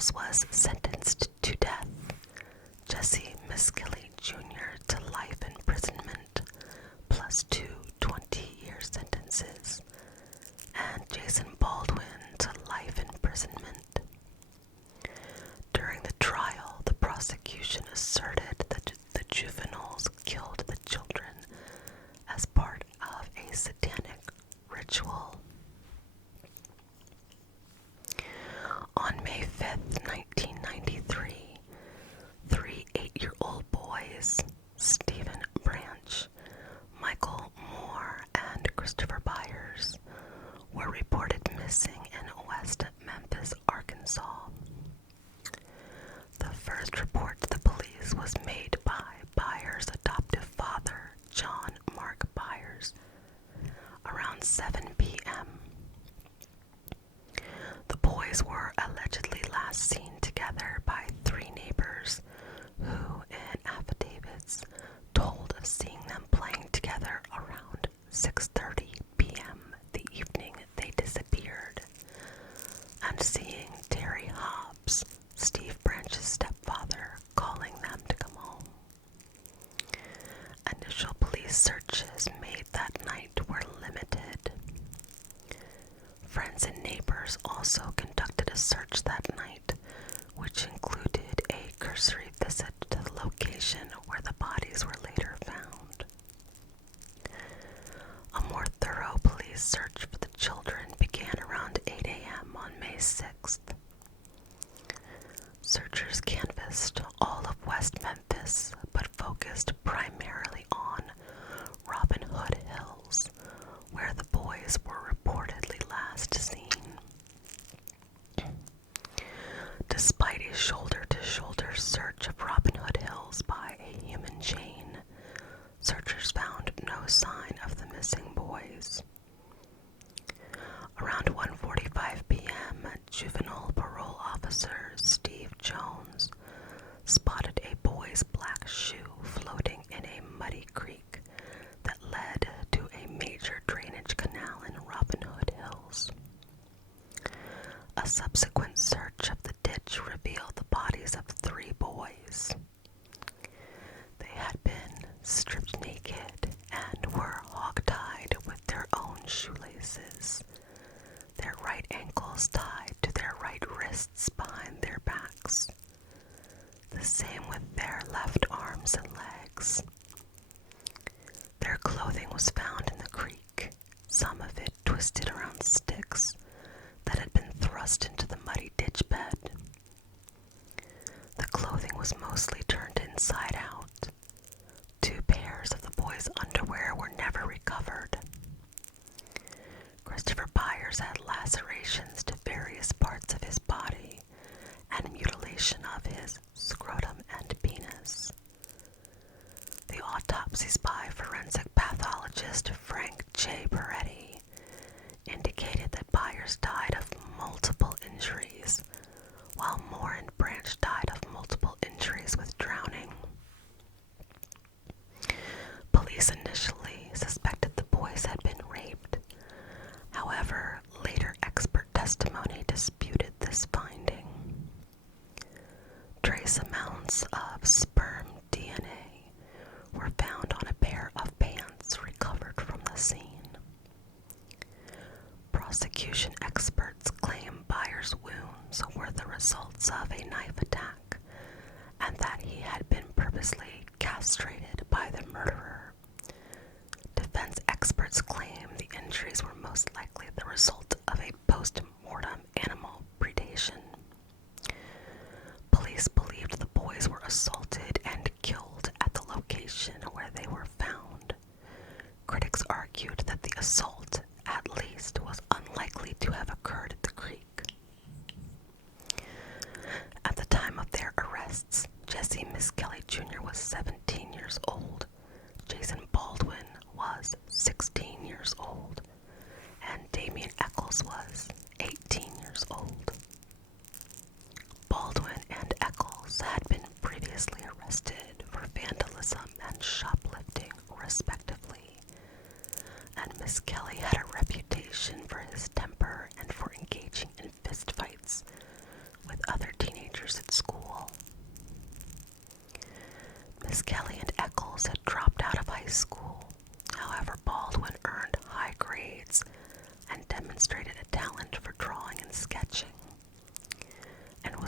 Eccles was sentenced to death. Jesse Misskelley Jr. to life imprisonment plus 2 20-year sentences, and Jason Baldwin to life imprisonment. During the trial, the prosecution asserted that the juveniles killed the children as part of a satanic ritual. On May 5th, 1993, 3 8-year-old boys, Stephen Branch, Michael Moore, and Christopher Byers, were reported missing in West Memphis, Arkansas. The first report to the police was made by Byers' adoptive father, John Mark Byers, around 7 p.m. The boys were allegedly last seen together by 3 neighbors who, in affidavits, told of seeing them playing together around 6:30 p.m. the evening they disappeared, and seeing Terry Hobbs, Steve Branch's stepfather, calling them to come home. Initial police searches made that night were limited. Friends and neighbors also conducted a search that night, which included a cursory visit to the location where the bodies were later found. A more thorough police search for the children began around 8 a.m. on May 6th. Searchers canvassed all of West Memphis, but focused primarily on Robin Hood Hills, where the boys were reportedly last seen. Despite a shoulder-to-shoulder search of Robin Hood Hills by a human chain, searchers found no sign of the missing boys. Around 1:45 p.m., juvenile parole officer Steve Jones spotted a boy's black shoe floating in a muddy creek that led to a major drainage canal in Robin Hood Hills. A subsequent search of the ditch revealed the bodies of 3 boys. They had been stripped naked and were hog-tied with their own shoelaces, their right ankles tied to their right wrists behind their backs. The same with their left arms and legs. Their clothing was found in the creek, some of it twisted around sticks that had been thrust into the muddy ditch bed. The clothing was mostly turned inside out. 2 pairs of the boys' underwear were never recovered. Christopher Byers had lacerations to various parts of his body and mutilation of his scrotum and penis. The autopsies by forensic pathologist Frank J. Peretti indicated that Byers died of multiple injuries, while Moore and Branch died of multiple injuries with drowning. Police initially suspected the boys had been raped. However, later expert testimony disputed this finding. Trace amounts of sperm DNA were found on a pair of pants recovered from the scene. Prosecution experts claim Byers' wounds were the results of a knife attack and that he had been purposely castrated by the murderer. Defense experts claim the injuries were most likely the result of a post-mortem animal predation. Police believed the boys were assaulted and killed at the location where they were found. Critics argued that the assault, at least, was unlikely to have occurred at the creek. At the time of their arrests, Jesse Misskelley Jr. was 17 years old, Jason Baldwin was 16 years old, and Damian Eccles was 18 years old.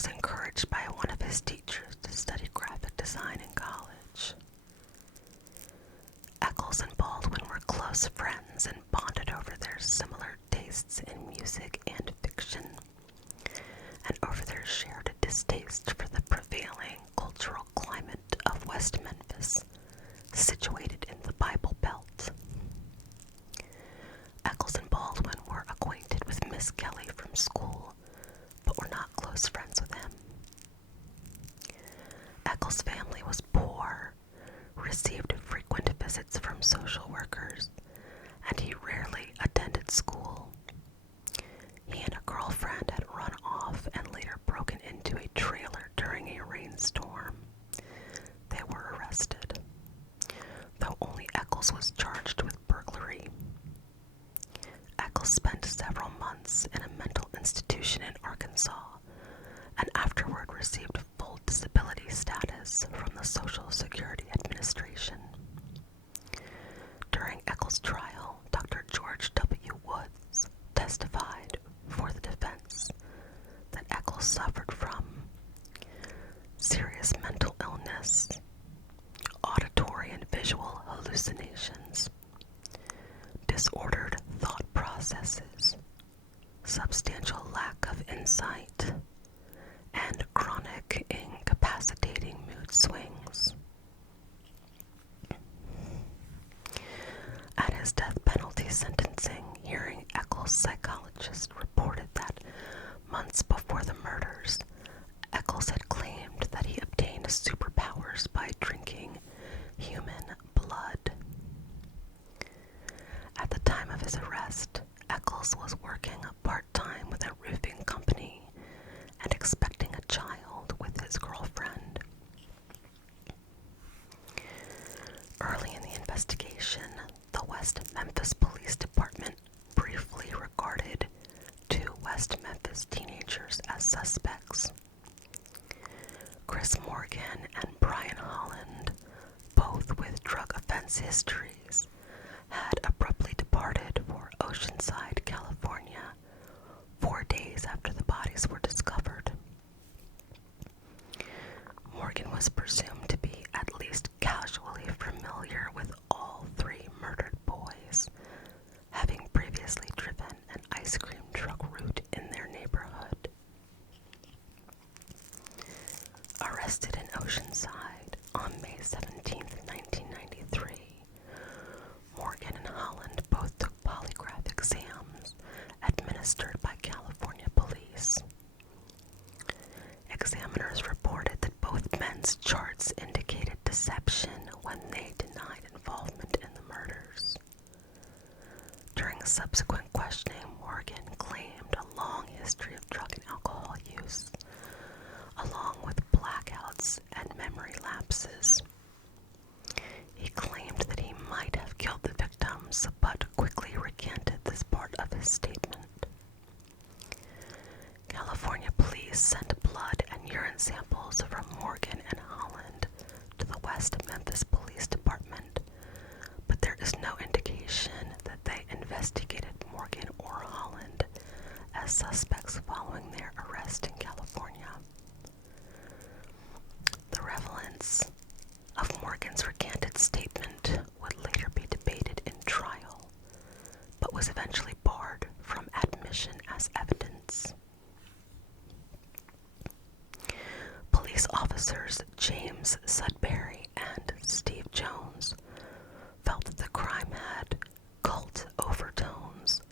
was encouraged by one of his teachers to study graphic design in college. Eccles and Baldwin were close friends and bonded over their similar tastes in music and fiction, and over their shared distaste for the prevailing cultural climate of West Memphis, situated in the Bible Belt. Eccles and Baldwin were acquainted with Miss Kelly from school, but were not close friends with him. Eccles' family was poor, received frequent visits from social workers, and he rarely attended school. He and a girlfriend had run off and later broken into a trailer during a rainstorm. They were arrested, though only Eccles was charged with burglary. Eccles spent several months in a mental institution in Arkansas, and afterward received full disability status from the Social Security Administration. During Eccles' trial, Dr. George W. Woods testified for the defense that Eccles suffered from serious mental illness, auditory and visual hallucinations, disordered thought processes, substantial lack of insight, and chronic incapacitating mood swings. At his death penalty sentencing hearing, Eccles' psychologist reported that months before the murders, Eccles had claimed that he obtained superpowers by drinking human blood. At the time of his arrest, Eccles was working part-time with a roofing company and expecting a child with his girlfriend. Early in the investigation, the West Memphis Police Department briefly regarded 2 West Memphis teenagers as suspects. Chris Morgan and Brian Holland, both with drug offense histories, had abruptly departed for Oceanside, California, 4 days after the bodies were discovered. Morgan was presumed to be at least casually familiar with all 3 murdered boys, having previously driven an ice cream truck route in their neighborhood. Arrested in Oceanside on May 17, 1993, Morgan and Holland both took polygraph exams administered by California police. Examiners reported that both men's charts indicated deception when they denied involvement in the murders. During subsequent questioning, Morgan claimed a long history of drug and alcohol use, along with blackouts and memory lapses. He claimed that he might have killed the victims, but quickly recanted this part of his statement. California police sent blood and urine samples from Morgan and Holland to the West Memphis Police Department, but there is no indication that they investigated Morgan or Holland as suspects following their arrest in California. The relevance of Morgan's recanted statement would later be debated in trial, but was eventually barred from admission as evidence. Police officers James Sudbury and Steve Jones felt that the crime had cult overtones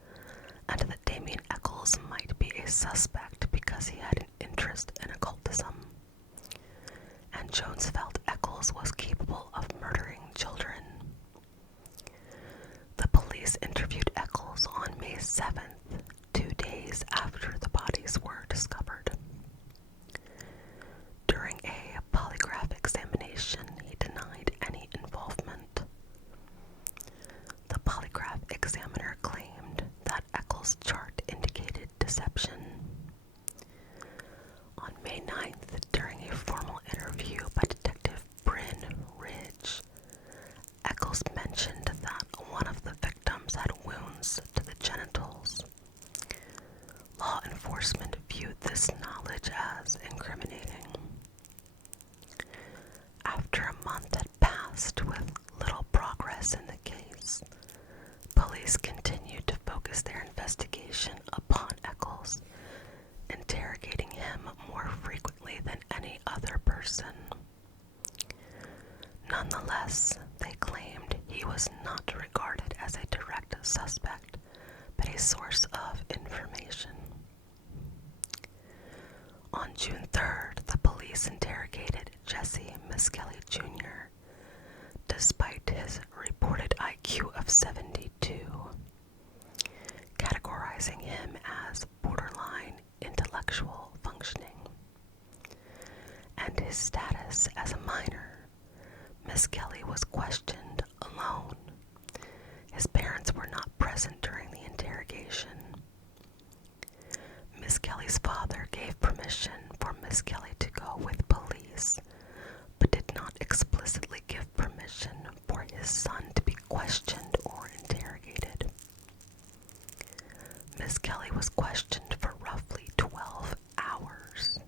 and that Damien Eccles might be a suspect because he had an interest in occultism. And Jones felt Eccles was capable of murdering children. The police interviewed Eccles on May 7th, 2 days after the bodies were discovered. During a polygraph examination, he denied any involvement. The polygraph examiner claimed that Eccles' chart indicated deception. On May 9th, during a formal interview by Detective Bryn Ridge, Eccles mentioned that one of the victims had wounds to the genitals. Law enforcement viewed this knowledge as incriminating. progress in the case, police continued to focus their investigation upon Eccles, interrogating him more frequently than any other person. Nonetheless, they claimed he was not regarded as a direct suspect, but a source of information. On June 3rd, the police interrogated Jesse Miskelly Jr. Despite his reported IQ of 72, categorizing him as borderline intellectual functioning, and his status as a minor. Miskelly was questioned alone. His parents were not present during the interrogation. Miskelly's father gave permission for Miskelly to go with police, but did not explicitly give permission for his son to be questioned or interrogated. Miskelly was questioned for roughly 12 hours.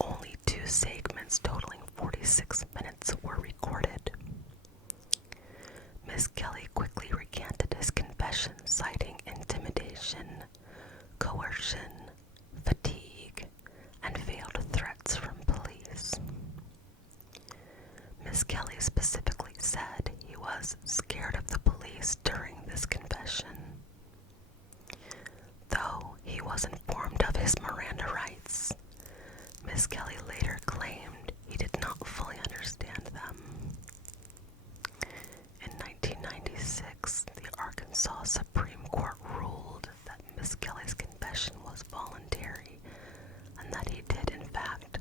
Only 2 segments totaling 46 minutes were recorded. Miskelly quickly recanted his confession, citing intimidation, coercion, fatigue, and veiled threats from police. Miskelly specifically said he was scared of the police during this confession. Though he was informed of his Miranda rights, Miskelly later claimed he did not fully understand them. In 1996, the Arkansas Supreme Court ruled that Miskelly's confession was voluntary and that he did, in fact,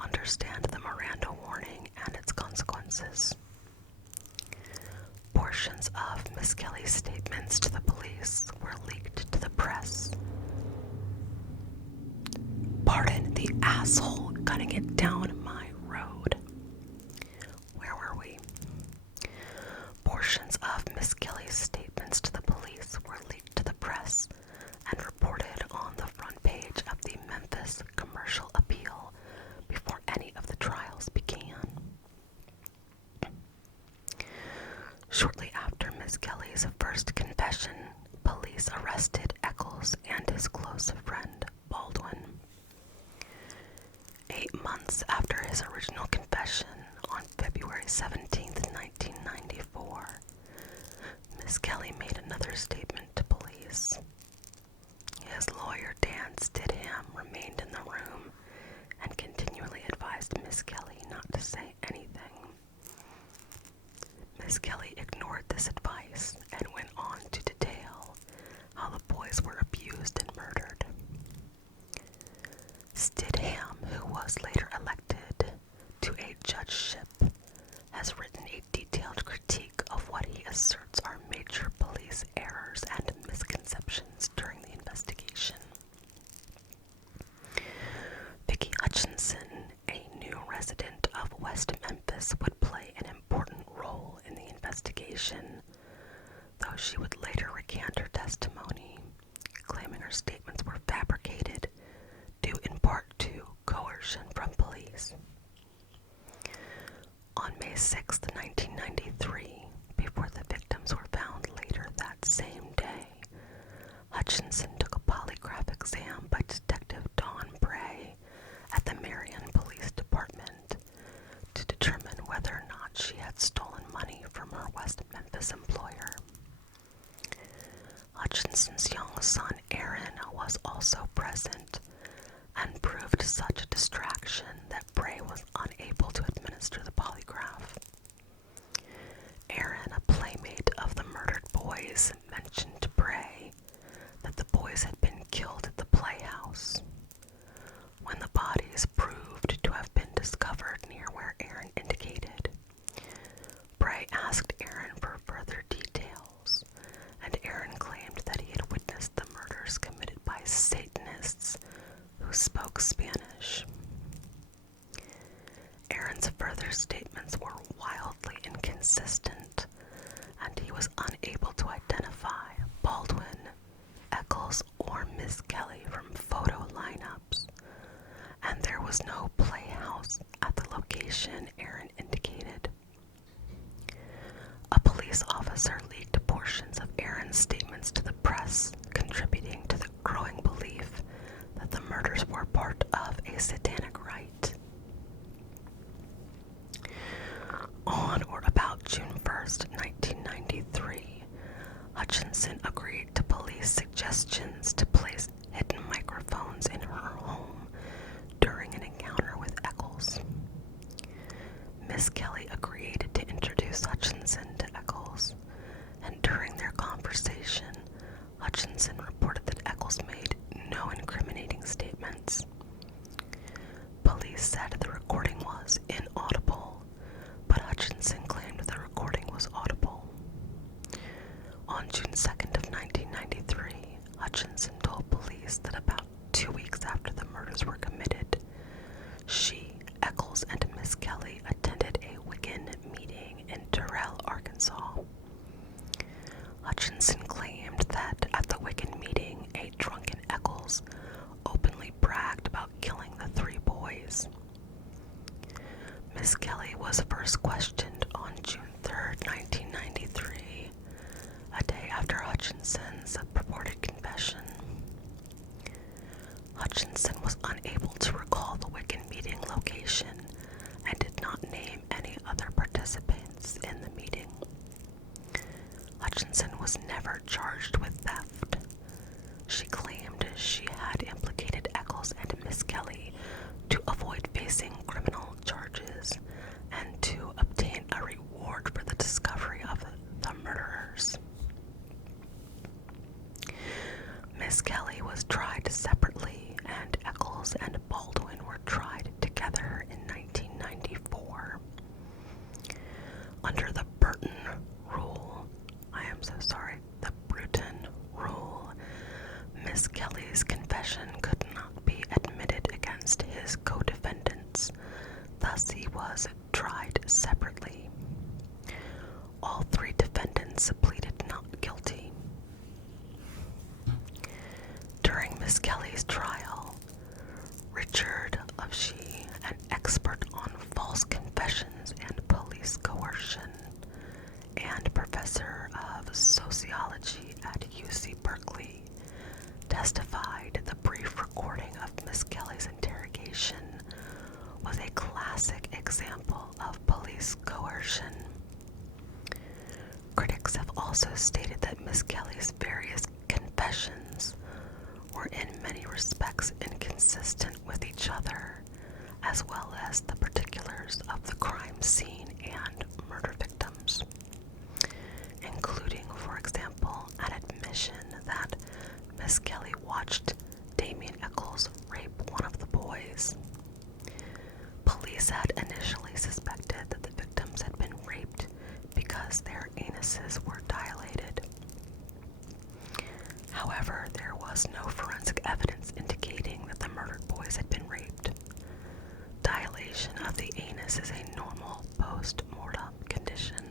understand the Miranda warning and its consequences. Portions of Miskelly's statements to the police were leaked to the press. Pardon the asshole gunning it down my road. Where were we? Portions of Miskelly's statements to the police were leaked to the press and reported on the front page of the Memphis Commercial Appeal before any of the trials began. Shortly after Miskelly's first confession, police arrested Eccles and his close friend, Baldwin. 8 months after his original confession, on February 17, 1994, Miskelly made another statement to police. His lawyer, Dan Stidham, remained in the room and continually advised Miskelly not to say anything. Miskelly ignored this advice and went on to detail how the boys were abused and murdered. Stidham, who was later elected to a judgeship, has written a detailed critique of what he asserts are major police errors and misconceptions during the investigation. Vicki Hutchinson, a new resident of West Memphis, would play an important role in the investigation, though she would later recant her testimony, claiming her statements were fabricated due in part to coercion from police. On May 6, 1993, before the victims were found later that same day, Hutchinson took a polygraph exam by Detective Dawn Bray at the Marion Police Department to determine whether or not she had stolen money from her West Memphis employer. Hutchinson's young son Aaron was also present and proved such a distraction that Bray was unable to administer the polygraph. Aaron, a playmate of the murdered boys, mentioned to Bray that the boys had been killed at the playhouse. When the bodies proved to have been discovered near where Aaron indicated, Bray asked Aaron for further details, and Aaron claimed that he had witnessed the murders committed by Satanists who spoke Spanish. Aaron's further statements were wildly inconsistent, and he was unable to identify Baldwin, Eccles, or Miskelly from photo lineups, and there was no playhouse at the location Aaron indicated. A police police officer leaked portions of Aaron's statements to the press, contributing to the growing belief that the murders were part of a satanic rite. On or about June 1st, 1993, Hutchinson agreed to police suggestions to place hidden microphones in her home during an encounter with Eccles. Miss Kelly agreed to introduce Hutchinson to Eccles, and during their conversation, Hutchinson reported that Eccles made no incriminating statements. Police said the recording was inaudible, but Hutchinson claimed the recording was audible. On June 2nd of 1993, Hutchinson told police that about 2 weeks after the murders were committed, she, Eccles, and Miss Kelly attended a Wiccan meeting in Terrell, Arkansas. Hutchinson claimed that at the Wiccan meeting, a drunken Eccles openly bragged about killing the 3 boys. Miss Kelly was first questioned on June 3rd, 1993, a day after Hutchinson's purported confession. Hutchinson was unable to recall the Wiccan meeting location and did not name any other participants in the meeting. Hutchinson was never charged with theft. She claimed she had implicated Eccles and Miss Kelly to avoid facing criminal charges and to obtain a reward for the discovery of the murderers. Miss Kelly was tried separately, and Eccles and Baldwin were tried together in 1994. Under the Bruton rule, Miss Kelly's confession could not be admitted against his co-defendants, thus he was tried separately. All 3 defendants pleaded not guilty. During Miss Kelly's trial, Richard Loveshy, an expert on false confessions and police coercion, and professor of sociology at UC Berkeley, testified the brief recording of Miss Kelly's interrogation was a classic example of police coercion. Critics have also stated that Miss Kelly's various confessions were in many respects inconsistent with each other, as well as the particulars of the crime scene and murder victims, including, for example, an admission that Miss Kelly watched Damien Eccles rape one of the boys. Police had initially suspected that the victims had been raped because their anuses were dilated. However, there was no forensic evidence indicating that the murdered boys had been raped. Dilation of the anus is a normal post-mortem condition.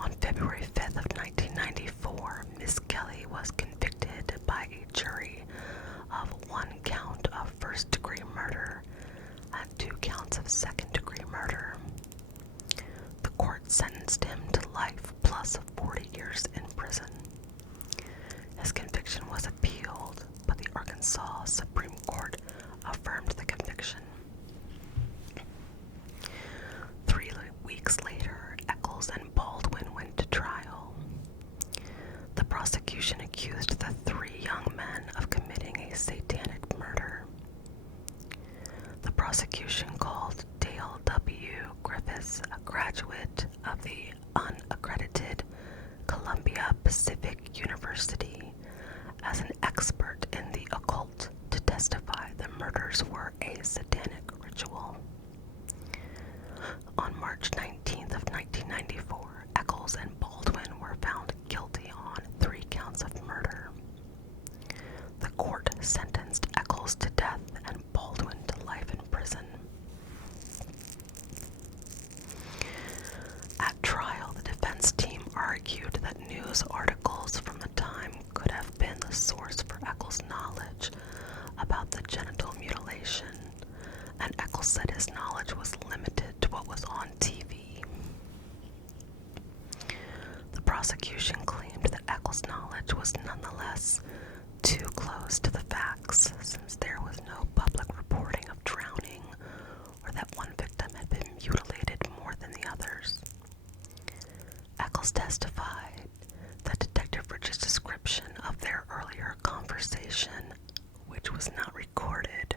On February 5th of 1994, Miss Kelly was convicted by a jury of 1 count of first-degree murder and 2 counts of second-degree murder. The court sentenced him to life plus 40 years in prison. His conviction was appealed, but the Arkansas Supreme Court affirmed the conviction. 3 weeks later, Eccles and Baldwin went to trial. The prosecution accused the 3 young men of committing a satanic murder. The prosecution called Dale W. Griffiths, a graduate of the unaccredited Columbia Pacific University, as an expert in the occult to testify the murders were a satanic ritual. On March 19th of 1994, Eccles and Baldwin were found guilty on 3 counts of murder. The court sentenced Eccles to death and Baldwin to life in prison. At trial, the defense team argued that news articles from the time could have been the source for Eccles' knowledge about the genital mutilation, and Eccles said his knowledge was limited to what was on TV. prosecution claimed that Eccles' knowledge was nonetheless too close to the facts, since there was no public reporting of drowning or that one victim had been mutilated more than the others. Eccles testified that Detective Rich's description of their earlier conversation, which was not recorded,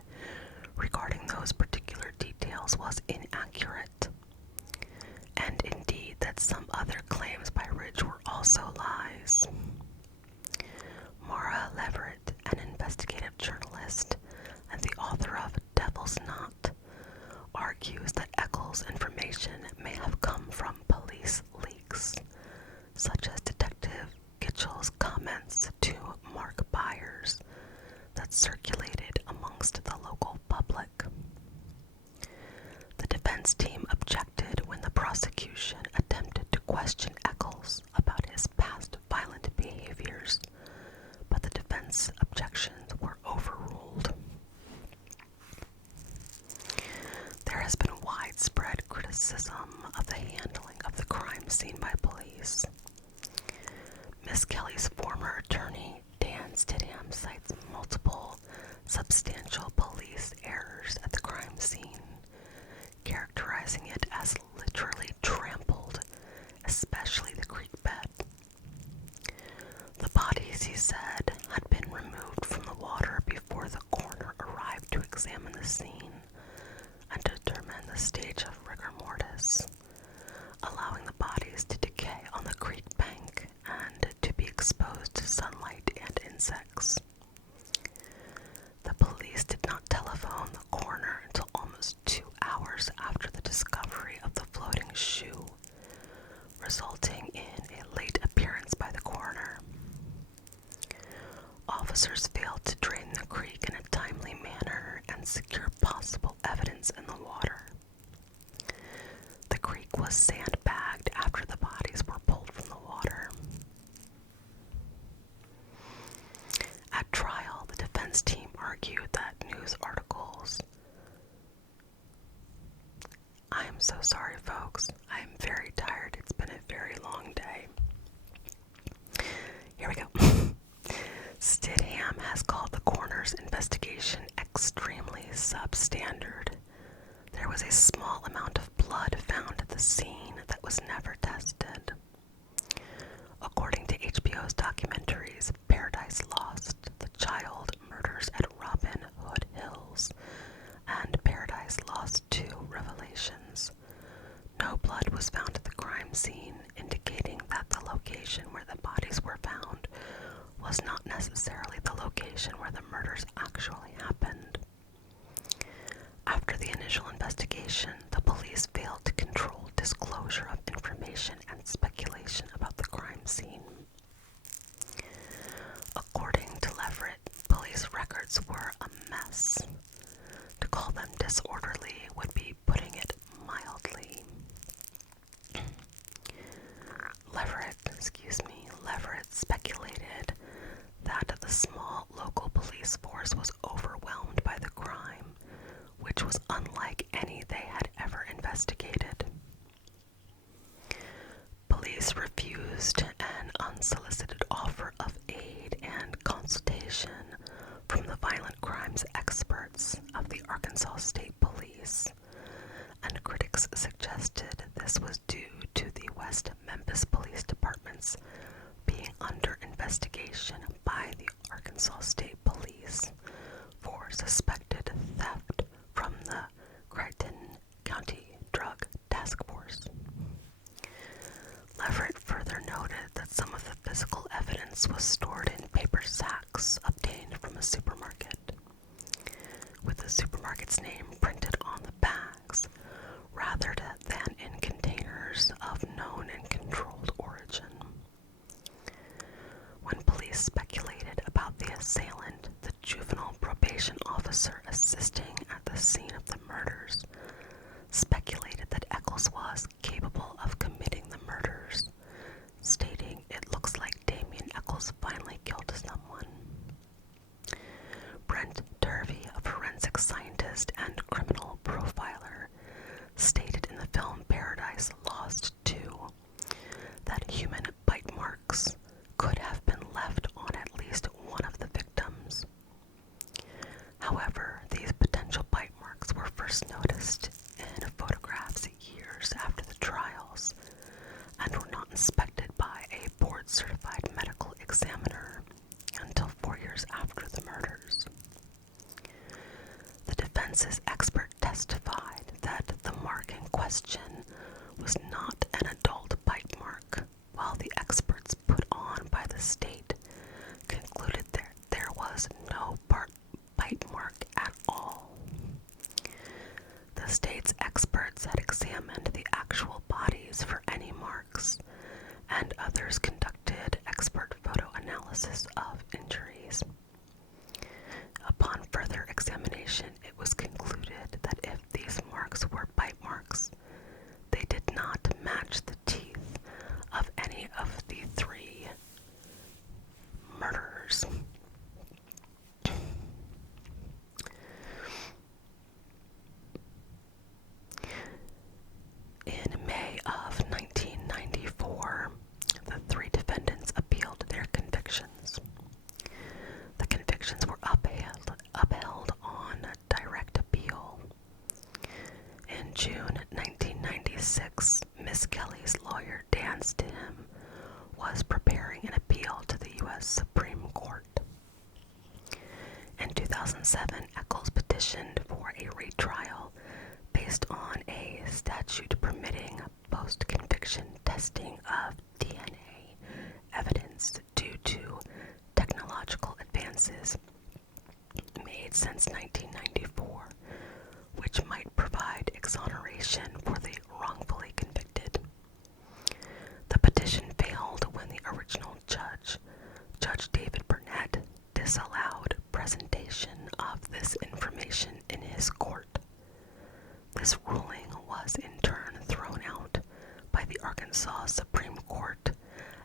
regarding those particular details was inaccurate, and indeed that some other claims by Rich were also lies. Maura Leverett, an investigative journalist and the author of Devil's Knot, argues that Eccles' information may have come from police leaks, such as Detective Gitchell's comments to Mark Byers that circulated amongst the local public. The defense team objected when the prosecution attempted to question Eccles about his past violent behaviors, but the defense objections were overruled. There has been widespread criticism of the handling of the crime scene by police. Miss Kelly's former attorney, Dan Stidham, cites multiple substantial police errors at the crime scene, characterizing it as literally trampled, especially the creek bed. The bodies, he said, had been removed from the water before the coroner arrived to examine the scene and determine the stage of rigor mortis, allowing the bodies to decay on the creek bank and to be exposed to sunlight and insects. The police did not telephone the coroner until almost 2 hours after the discovery of the floating shoe, resulting in a late appearance by the coroner. Officers failed to drain the creek in a timely manner and secure possible evidence in the water. The creek was sandbagged after the bodies were pulled from the water. At trial, the defense team argued that news articles... I am so sorry, folks. I am very tired. It's been a very long day. Here we go. Stidham has called the coroner's investigation extremely substandard. There was a small amount of blood found at the scene that was never tested. According to HBO's documentaries Paradise Lost, The Child Murders at Robin Hood Hills, and Paradise Lost 2 Revelations, no blood was found at the crime scene, indicating that the location where the bodies were found was not necessarily the location where the murders actually happened. After the initial investigation, the police failed to control disclosure of information and speculation about the crime scene. According to Leverett, police records were a mess. To call them disorderly would be putting it mildly. Leverett speculated that the small local police force was overwhelmed by the crime, which was unlike any they had ever investigated. Police refused an unsolicited offer of aid and consultation from the violent crimes experts of the Arkansas State Police, and critics suggested this was due to the West Memphis Police Department's being under investigation by the Arkansas State Police for suspected theft from the Crichton County Drug Task Force. Leverett further noted that some of the physical evidence was stored in paper sacks obtained from a supermarket, with the supermarket's name printed on the bags, rather than in containers of known and controlled origin. When police speculated about the assailant, the juvenile probation officer assisting at the scene of the murders speculated that Eccles was capable of committing the murders, stating it looks like Damien Eccles finally killed someone. Brent Turvey, a forensic scientist and criminal profiler, stated in the film Paradise Lost 2 that human bite marks first noticed in photographs years after the trials and were not inspected by a board-certified medical examiner until 4 years after the murders. The defense's expert testified that the mark in question was not an adult bite mark, while the experts put on by the state concluded there was no bite mark at all. The state's experts had examined the actual bodies for any marks, and others conducted expert photo analysis of injuries. Upon further examination, it was concluded that if these marks were bite marks, they did not match the teeth of any of the 3 murderers. In May of 1994, the 3 defendants appealed their convictions. The convictions were upheld on direct appeal. In June 1996, Miss Kelly's lawyer, Dan Stim, was preparing an appeal to the U.S. Supreme Court. In 2007, Eccles petitioned for a retrial based on a statute permitting post-conviction testing of DNA evidence due to technological advances made since 1994, which might provide exoneration for the wrongfully convicted. The petition failed when the original judge, Judge David Burnett, disallowed presentation of this information in his court. This ruling was in turn thrown out by the Arkansas Supreme Court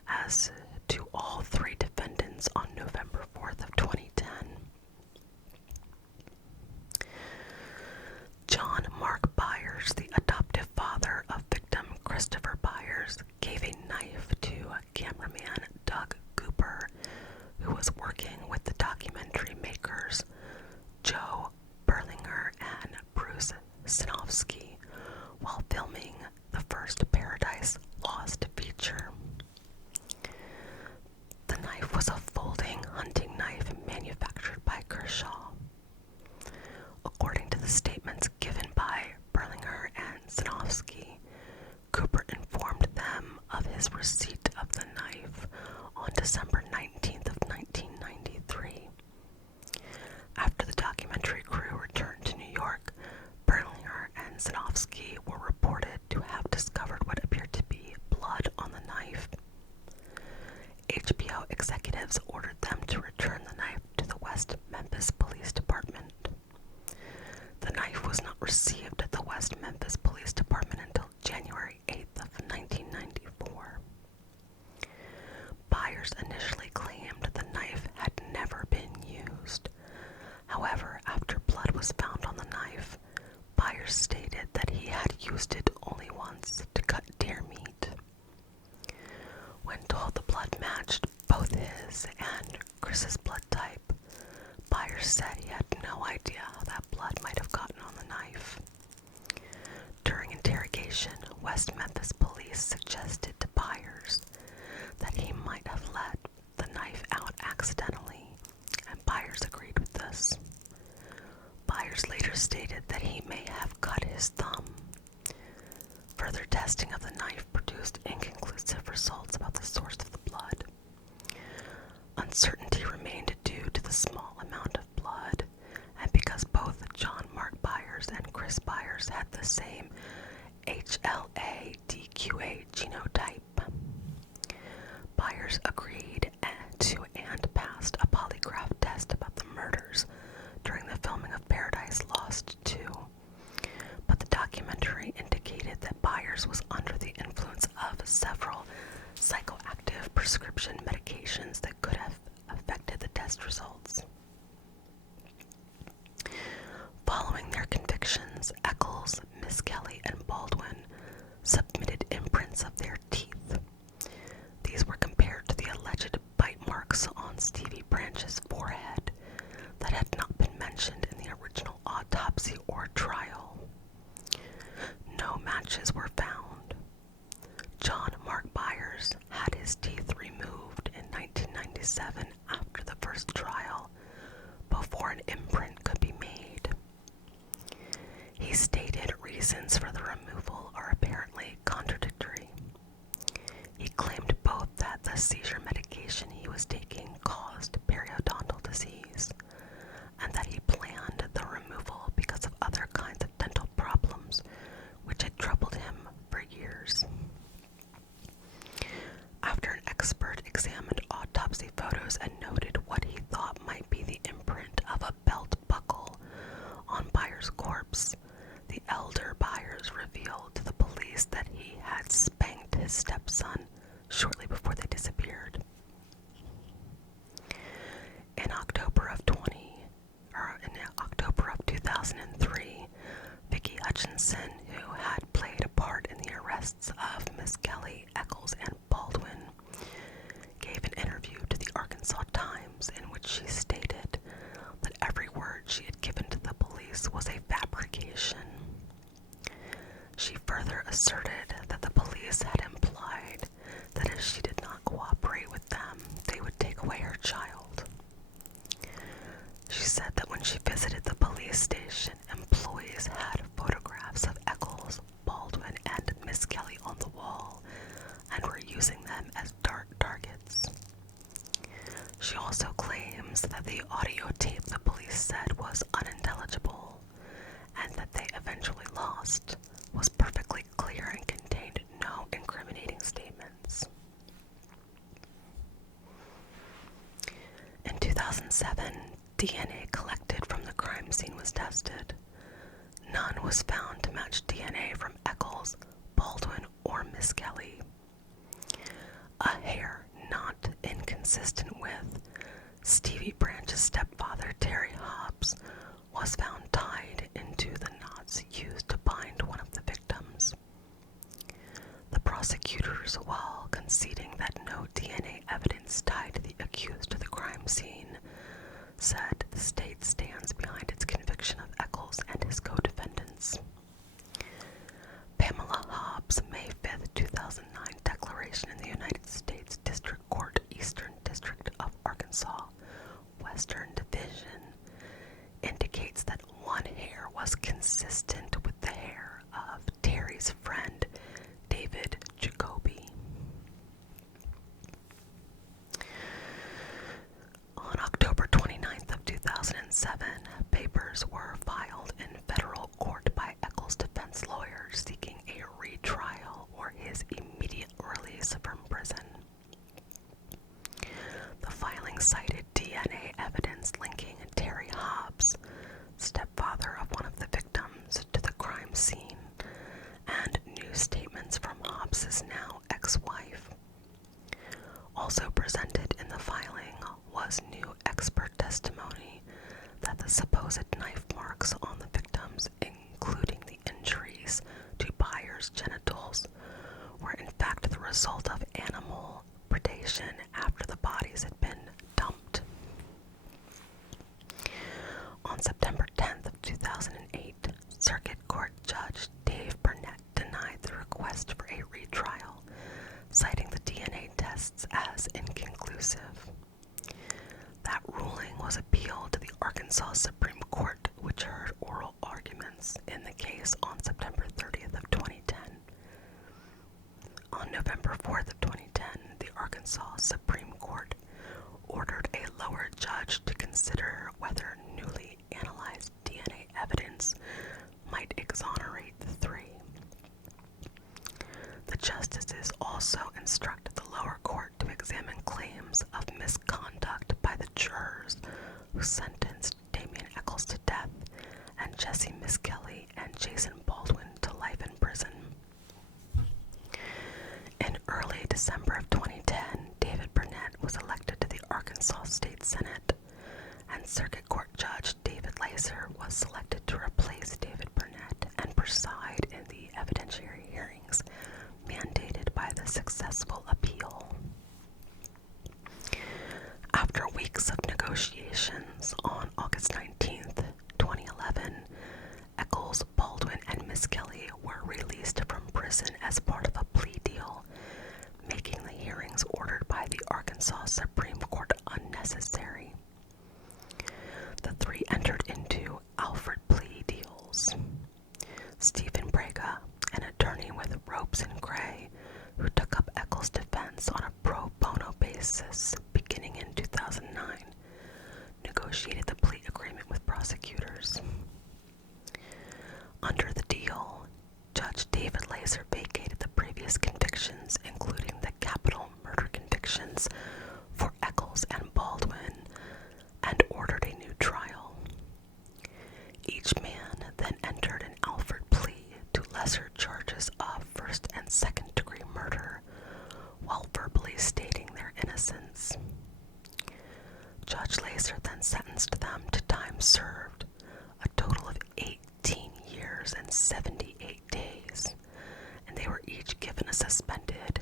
as to all 3 defendants on November 4th of 2010. John Mark Byers, the adoptive father of victim Christopher Byers, gave a knife to cameraman Doug Cooper, who was working with the documentary makers Joe Berlinger and Bruce Sinofsky while filming the first Paradise Lost feature. The knife was a folding hunting knife manufactured by Kershaw. According to the statements given by Berlinger and Sinofsky, Cooper informed them of his receipt of the knife on December 19th of 1993. After the documentary crew returned to New York, Berlinger and Sinofsky were reported to have discovered what appeared to be blood on the knife. HBO executives ordered them to return the knife to the West Memphis Police Department. The knife was not received at the West Memphis Police Department until January 8th of 1994. Byers initially claimed the knife had never been used. However, after blood was found on the knife, Byers stated that he had used it only once to cut deer meat. When told the blood matched both his and Chris's blood type, Byers said he had no idea how that blood might have gotten on the knife. During interrogation, West Memphis police suggested to Byers that he might have let the knife out accidentally, and Byers agreed with this. Byers later stated that he may have cut his thumb. Further testing of the knife produced inconclusive results about the source of the blood. Uncertainty remained due to the small amount of blood, and because both John Mark Byers and Chris Byers had the same HLA-DQA genotype. Byers agreed to and passed a polygraph test about the murders during the filming of Paradise Lost 2, but the documentary indicated that Byers was under the influence of several psychoactive prescription medications that could have affected the test results. Following their convictions, Eccles, Miss Kelly, and Baldwin submitted imprints of their teeth. These were compared to the alleged bite marks on Stevie Branch's forehead that had not been mentioned in the original autopsy or trial. matches were found. John Mark Byers had his teeth removed in 1997 after the first trial, before an imprint could be made. He stated reasons for the removal are apparently contradictory. He claimed both that the seizure medication he was taking caused periodontal disease, and that he planned the removal because of other kinds of dental problems which had troubled him for years. After an expert examined autopsy photos and noted what he thought might be the imprint of a belt buckle on Byers' corpse, the elder Byers revealed to the police that he had spanked his stepson shortly before they disappeared. In October of 2003, Vicki Hutchinson, who had played a part in the arrests of Miss Kelly, Eccles, and Baldwin, gave an interview to the Arkansas Times in which she stated that every word she had given to the police was a fabrication. She further asserted that the police had implied that if she did not cooperate with them, they would take away her child. She said that when she visited the police station, employees had photographs of Eccles, Baldwin, and Miss Kelly on the wall and were using them as dart targets. She also claims that the audio tape the police said was unintelligible and that they eventually lost was perfectly clear and contained no incriminating statements. In 2007, DNA collected from the crime scene was tested. None was found to match DNA from Eccles, Baldwin, or Miss Kelly. A hair not inconsistent with Stevie Branch's stepfather, Terry Hobbs, was found tied into the knots used to bind one of the victims. The prosecutors, while conceding that no DNA evidence tied the accused to the crime scene, said the state stands behind its conviction of Eccles and his co-defendants. Pamela Hobbs' May 5, 2009 declaration in the United States District Court, Eastern District of Arkansas, Western Division, indicates that one hair was consistent with the hair of Terry's friend, David Jacoby. On October 29th of 2007, papers were filed in federal court by Eccles' defense lawyers seeking a retrial or his immediate release from prison. The filing cited DNA evidence linking Terry Hobbs, stepfather of one of the victims, to the crime scene, and new statements from Hobbs' now ex-wife. Also presented in the filing was new expert testimony that the supposed knife marks on the victims, including the injuries to Byers' genitals, were in fact the result of animal predation after the bodies had been dumped. On September 10th of 2008, Circuit Court Judge Dave Burnett denied the request for a retrial, citing the DNA tests as inconclusive. That ruling was appealed to the Arkansas Supreme Court, which heard oral arguments in the case on September 30th of 2010. On November 4th of 2010, the Arkansas Supreme Court ordered a lower judge to consider whether newly analyzed DNA evidence might exonerate the three. The justices also instructed the lower court to examine claims of misconduct by the jurors who sentenced Damian Eccles to death and Jesse Miss Kelly and Jason Baldwin to life in prison. In early December of 2010, David Burnett was elected to the Arkansas State Senate, and Circuit Court Judge David Lacer was selected to replace David Burnett and preside in the evidentiary hearings mandated by the successful appeal. After weeks of negotiations, on August 19th, 2011, Eccles, Baldwin, and Miss Kelly were released from prison as part of a plea deal, making the hearings ordered by the Arkansas Supreme Court unnecessary. The three entered into Alfred plea deals. Stephen Braga, an attorney with Ropes and Gray, who took up Eccles' defense on a pro bono basis beginning in 2009, negotiated the plea agreement with prosecutors. Under the deal, Judge David Laser vacated the previous convictions, including the capital murder convictions for Eccles and Baldwin, and ordered a new trial. Each man then entered an Alfred plea to lesser charges of first and second degree murder, while verbally stating their innocence. Judge Laser then sentenced them to time served, a total of 18 years and 78 days, and they were each given a suspended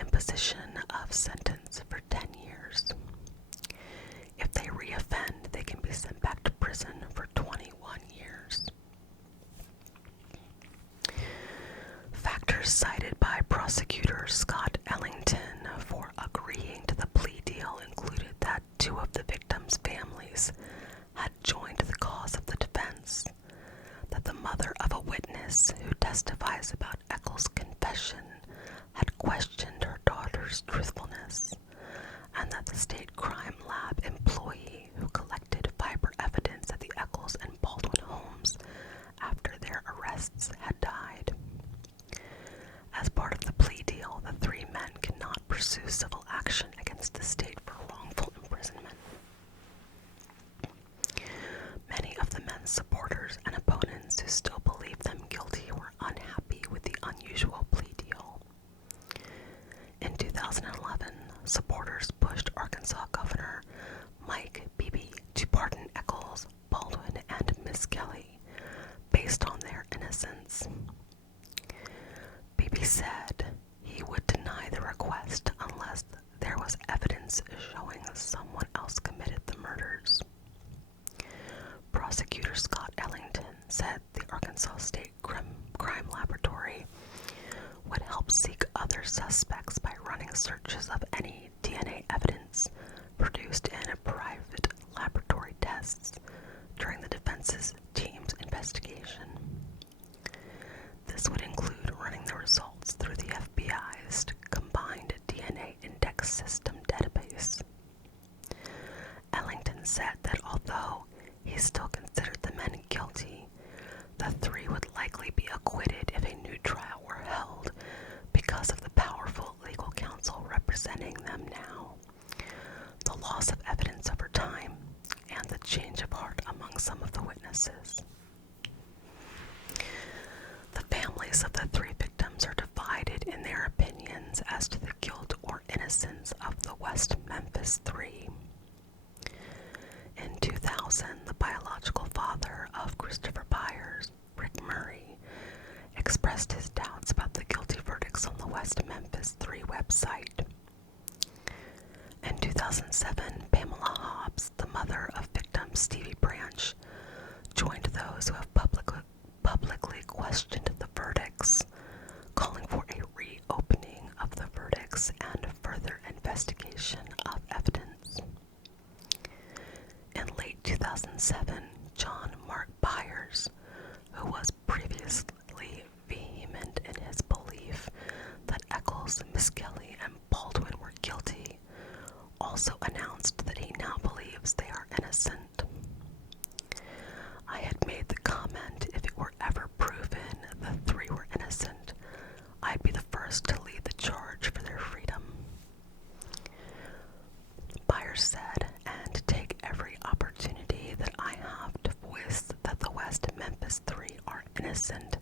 imposition of sentence for 10 years. If they reoffend, they can be sent back to prison for 21 years. Factors cited by prosecutor Scott Ellington for agreeing to the plea deal included that two of the victims' families had joined the cause of the defense, that the mother of a witness who testifies about Eccles' confession had questioned her daughter's truthfulness, and that the state crime lab employee who collected fiber evidence at the Eccles and Baldwin homes after their arrests had died. As part of the plea deal, the three men cannot pursue civil action against the state for wrongful imprisonment. Many of the men's supporters and opponents who still believe them guilty were unhappy with the unusual plea deal. In 2011, supporters pushed Arkansas Governor Mike Beebe to pardon Eccles, Baldwin, and Miss Kelly based on their innocence. Beebe said he would deny the request unless there was evidence showing someone else committed the murders. Prosecutor Scott Ellington said the Arkansas State Crime Laboratory would help seek other suspects by running searches of any DNA evidence produced in private laboratory tests during the defense's team's investigation. This would include running the results through the FBI's combined DNA index system database. Ellington said that although he still considered the men guilty, the three would likely be acquitted if a new trial were held because of the powerful legal counsel representing them now, the loss of evidence over time, and the change of heart among some of the witnesses. The families of the three victims are divided in their opinions as to the guilt or innocence of the West Memphis Three. In 2000, the biological father of Christopher Byers, Rick Murray, expressed his doubts about the guilty verdicts on the West Memphis Three website. In 2007, Pamela Hobbs, the mother of victim Stevie Branch, joined those who have publicly questioned the verdicts, calling for a reopening of the verdicts and further investigation of evidence. In late 2007, John Mark Byers, who was previously vehement in his belief that Eccles, Miss Kelly, and Baldwin were guilty, also announced that he now believes they are innocent. I had made the comment if it were ever proven the three were innocent, I'd be the first to lead the charge for their freedom. Byers said, and take every opportunity that I have to voice that the West Memphis Three are innocent,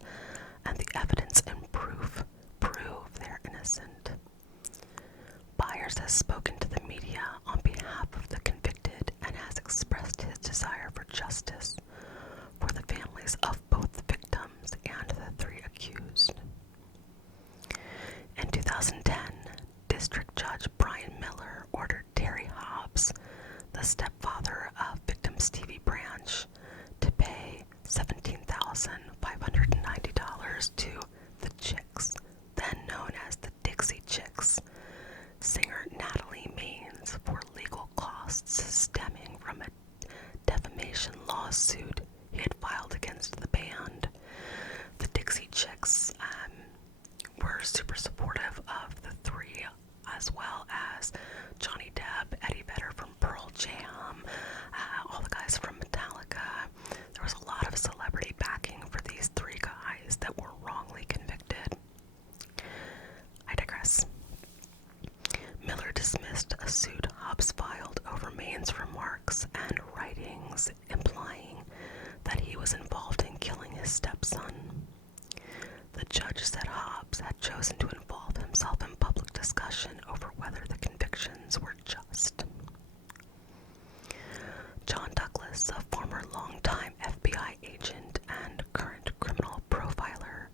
and the evidence and proof prove they're innocent. Byers has spoken to the media on behalf of the convicted and has expressed his desire for justice for the families of both the victims and the three accused. In 2010, District Judge Brian Miller ordered Terry Hobbs, the stepfather of victim Stevie Branch, to pay $17,590 to the Chicks stepson. The judge said Hobbs had chosen to involve himself in public discussion over whether the convictions were just. John Douglas, a former longtime FBI agent and current criminal profiler,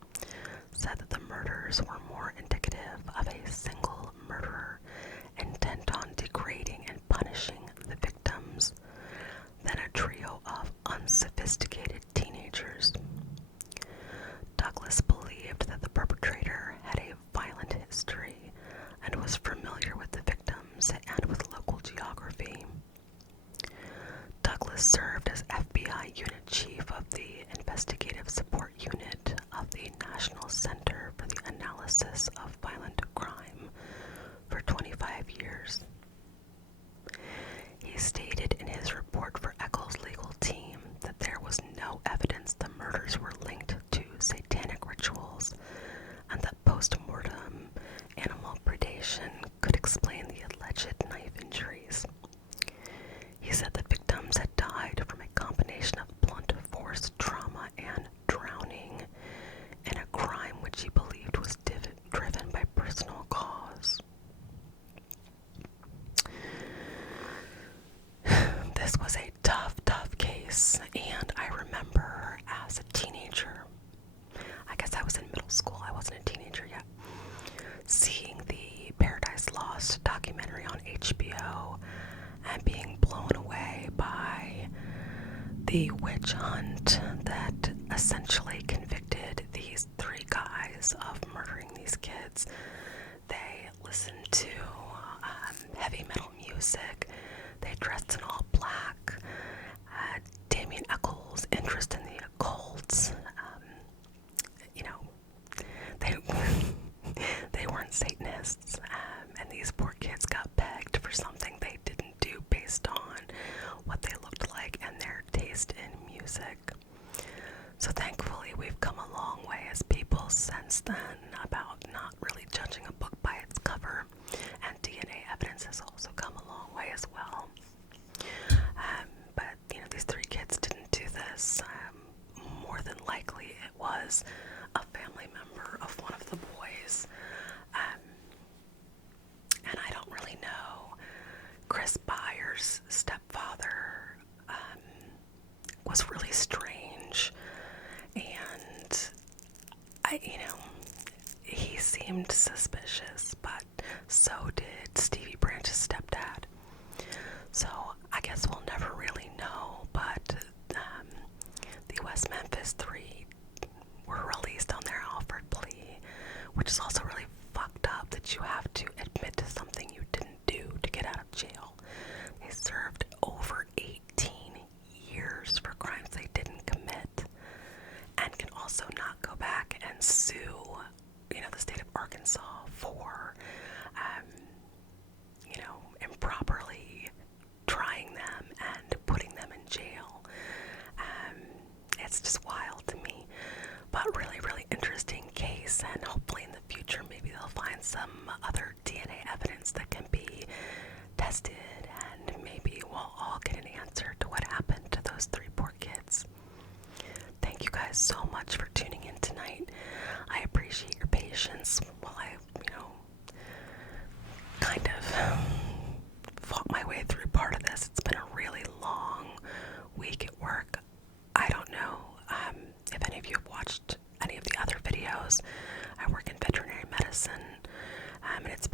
said that the murders were more indicative of a single murderer intent on degrading and punishing the victims than a trio of unsophisticated teenagers. Douglas believed that the perpetrator had a violent history and was familiar with the victims and with local geography. Douglas served as FBI Unit Chief of the Investigative Support Unit of the National Center for the Analysis of Violent Crime for 25 years. He stated in his report for Eccles' legal team that there was no evidence the murders were linked to satanic rituals and that post-mortem animal predation could explain the alleged knife injuries. He said the victims had died from a combination of blunt force trauma and drowning in a crime which he believed was driven by personal cause. This was a tough case, and I remember as a teenager, I guess I was in middle school, I wasn't a teenager yet, seeing the Paradise Lost documentary on HBO and being blown away by the witch hunt that essentially convicted these three guys of murdering these kids. They listened to heavy metal music. They dressed in all black. Damien Eccles' interest in the occult. They weren't Satanists, and these poor kids got pegged for something they didn't do based on what they looked like and their taste in music. So thankfully we've come a long way as people since then about not really judging a book by its cover, and DNA evidence has also come a long way as well. But these three kids didn't do this. More than likely it was a family member of one of the boys. And I don't really know. Chris Byers' stepfather was really strange, and he seemed suspicious, but so did Stevie Branch's stepdad. So I guess we'll never really know, but the West Memphis 3 were released on their Alford plea, which is also really fucked up that you have to admit to something you didn't do to get out of jail. They served over 18 years for crimes they didn't commit, and can also not go back and sue, the state of Arkansas for, improperly trying them and putting them in jail. It's just wild to me, but really, really interesting case, and hopefully in the future maybe they'll find some other DNA evidence that can be tested, and maybe we'll all get an answer to what happened to those three poor kids. Thank you guys so much for tuning in tonight. I appreciate your patience while I, kind of fought my way through part of this. It's been a really long week at work. I don't know if any of you have watched any of the other videos. I work in veterinary medicine, and it's